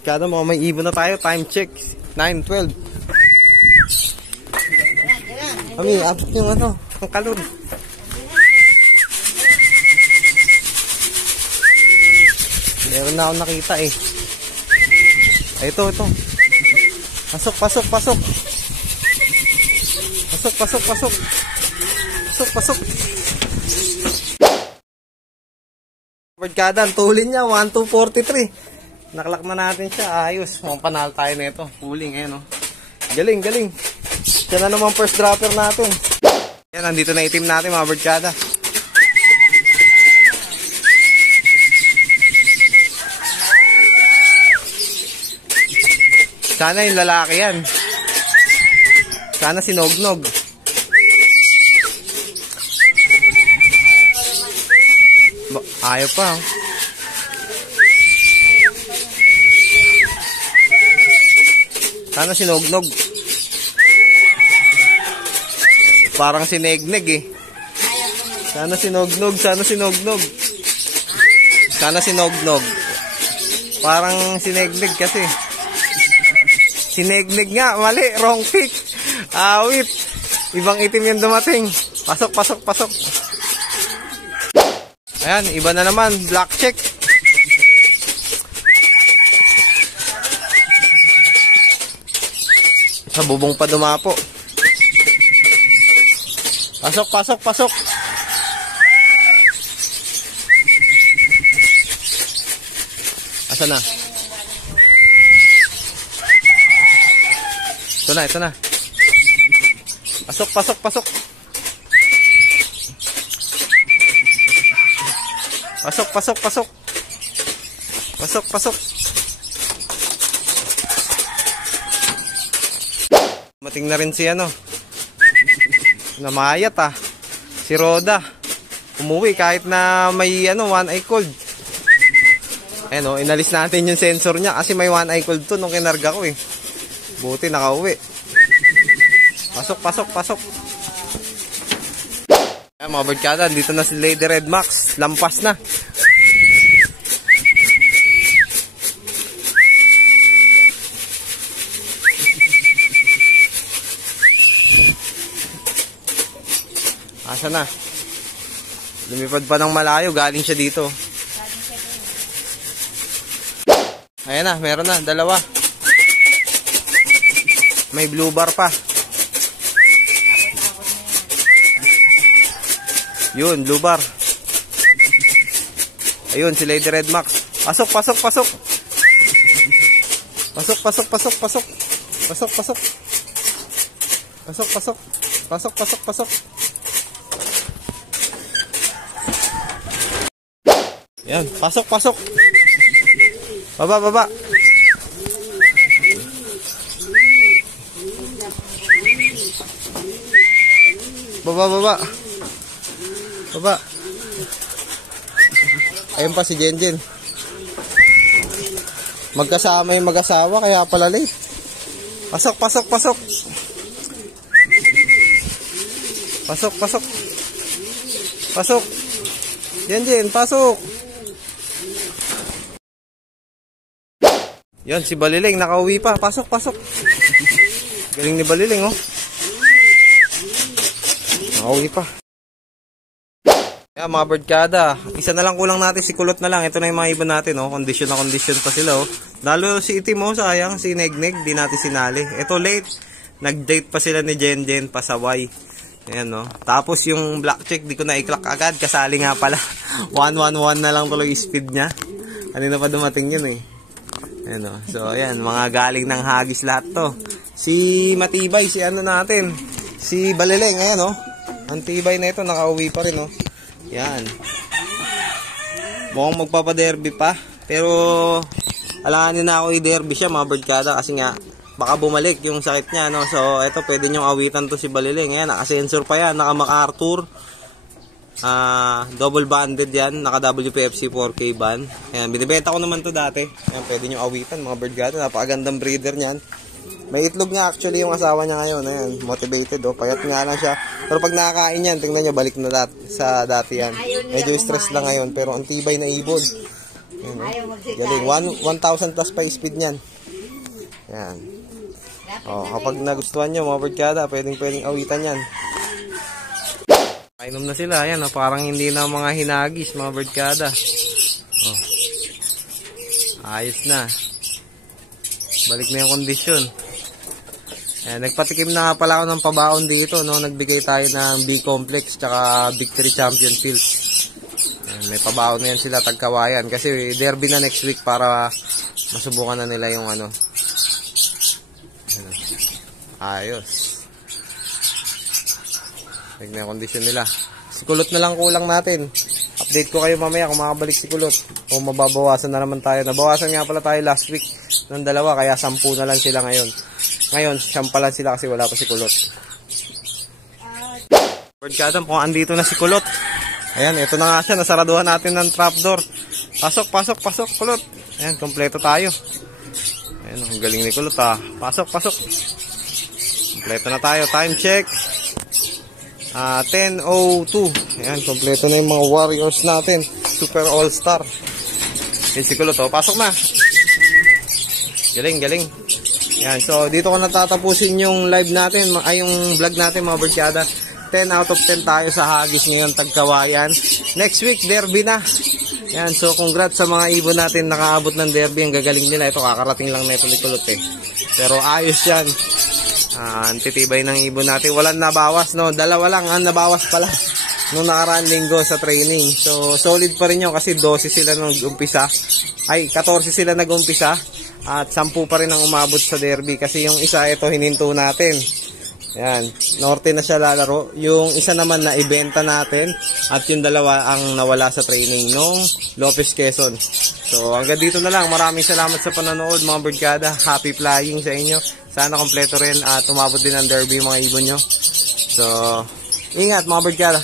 barkada, mga may ibon na tayo. Time check, 9:12. Kami, abot yung ano, ang kalon. Meron na akong nakita eh. Ay, ito. Pasok. Pasok. Barkada, ang tulin niya, 1,243. Naklak na natin siya, ayos. Mukhang panalo tayo na ito. Huling, ayan o. Galing. Siya na naman first dropper natin. Yan, nandito na itim natin mga barkada. Sana yung lalaki yan. Sana sinognog. Ayaw pa. Sana sinognog. Parang sinegnig eh. Sana sinognog. Parang sinegnig kasi. Sinegnig nga, mali, wrong pick. Awit. Ibang itim yung dumating. Pasok. Ayan, iba na naman, black check. Sa bubong pa dumapo. Pasok. Asa na? Ito na. Pasok. Pasok. Mating na rin si namayat si Roda. Umuwi kahit na may one eye cold. Ayan inalis natin yung sensor niya kasi may one eye cold to nung kinarga ko eh. Buti nakauwi. Pasok. Ayan mga barkada, dito na si Lady Red Max. Lampas na. Asa na? Lumipad pa ng malayo, galing siya dito. Ayan na, meron na, dalawa. May blue bar pa. Yun, blue bar. Ayun, si Lady Red Max. Pasok. Yan, pasok. Baba. Baba. Ayun pa si Jenjen. Magkasama yung mag-asawa kaya pala late. Pasok. Jenjen, pasok. Yan, si Baliling nakauwi pa. Pasok. Galing ni Baliling nakauwi pa. Yan mga barkada, isa na lang kulang natin, si Kulot na lang. Ito na yung mga ibon natin Condition na condition pa sila Lalo si Itim sayang, si Negnig di natin sinali. Ito late, nag-date pa sila ni Jenjen pasaway. Ayan Tapos yung black check di ko na i-clock agad, kasali nga pala. 111 na lang tuloy speed niya. Kanina pa dumating yun Ayan So ayan, mga galing ng hagis lahat to. Si Matibay, si natin, si Balileng, ayan ang tibay na ito, nakauwi pa rin Yan. Mukhang magpapaderby pa. Pero alahanin na ako i-derby siya mga barkada kasi nga baka bumalik yung sakit niya So ito pwede nyong awitan to si Baliling. Ayan, naka-sensor pa yan, naka-MacArthur. Double banded yan, naka-WPFC 4K band. Ayan, binibenta ko naman to dati. Ayan, pwede nyong awitan mga barkada. Napakagandang breeder niyan. May itlog niya actually yung asawa niya ngayon. Ayan, motivated payat nga lang siya. Pero pag nakakain yan, tingnan nyo, balik na sa dati yan. Medyo stress lang ngayon, pero ang tibay na ibon. Galing. 1,000 plus pa speed niyan. Yan. Oh, kapag nagustuhan nyo, mga barkada, pwedeng awitan yan. Kainom na sila. Ayan, oh, parang hindi na mga hinagis, mga barkada. Oh. Ayos na. Balik na yung kondisyon. Ayan, nagpatikim na nga pala ako ng pabaon dito, no? Nagbigay tayo ng B-complex tsaka Victory Champion Pills. Ayan, may pabaon na yan sila, tagkawayan. Kasi derby na next week para masubukan na nila yung ano. Ayan, ayos. Tignan yung kondisyon nila. Si Kulot na lang kulang natin. Update ko kayo mamaya kung makabalik si Kulot. O mababawasan na naman tayo. Nabawasan nga pala tayo last week ng 2, kaya 10 na lang sila ngayon. Ngayon, 10 pa lang sila kasi wala pa si Kulot. Barkada, kung andito na si Kulot. Ayan, ito na nga siya. Nasaraduhan natin ng trapdoor. Pasok, Kulot. Ayan, kompleto tayo. Ayan, ang galing ni Kulot ha. Pasok. Kompleto na tayo. Time check. 10:02. Ayan, kompleto na yung mga warriors natin. Super all-star. Ayan si Kulot, oh. Pasok na. Galing. Ayan, so dito ko natatapusin yung live natin, ay yung vlog natin, mga barkada. 10 out of 10 tayo sa hagis ngayon, tagkawayan. Next week, derby na. Ayan, so congrats sa mga ibon natin nakaabot ng derby. Ang gagaling nila. Ito, kakarating lang na ito ni Kulot eh. Pero ayos yan. Antitibay ng ibon natin. Walang nabawas, no? 2 lang ang nabawas pala nung nakaraan linggo sa training. So, solid pa rin yun kasi 12 sila nag-umpisa. Ay, 14 sila nag-umpisa. At 10 pa rin ang umabot sa derby. Kasi yung isa, ito, hininto natin. Ayan, norte na siya lalaro. Yung isa naman na ibenta natin. At yung 2 ang nawala sa training nung Lopez Quezon. So, hanggang dito na lang. Maraming salamat sa panonood, mga barkada. Happy flying sa inyo. Sana kompleto rin at umabot din ang derby mga ibon nyo. So, ingat mga barkada.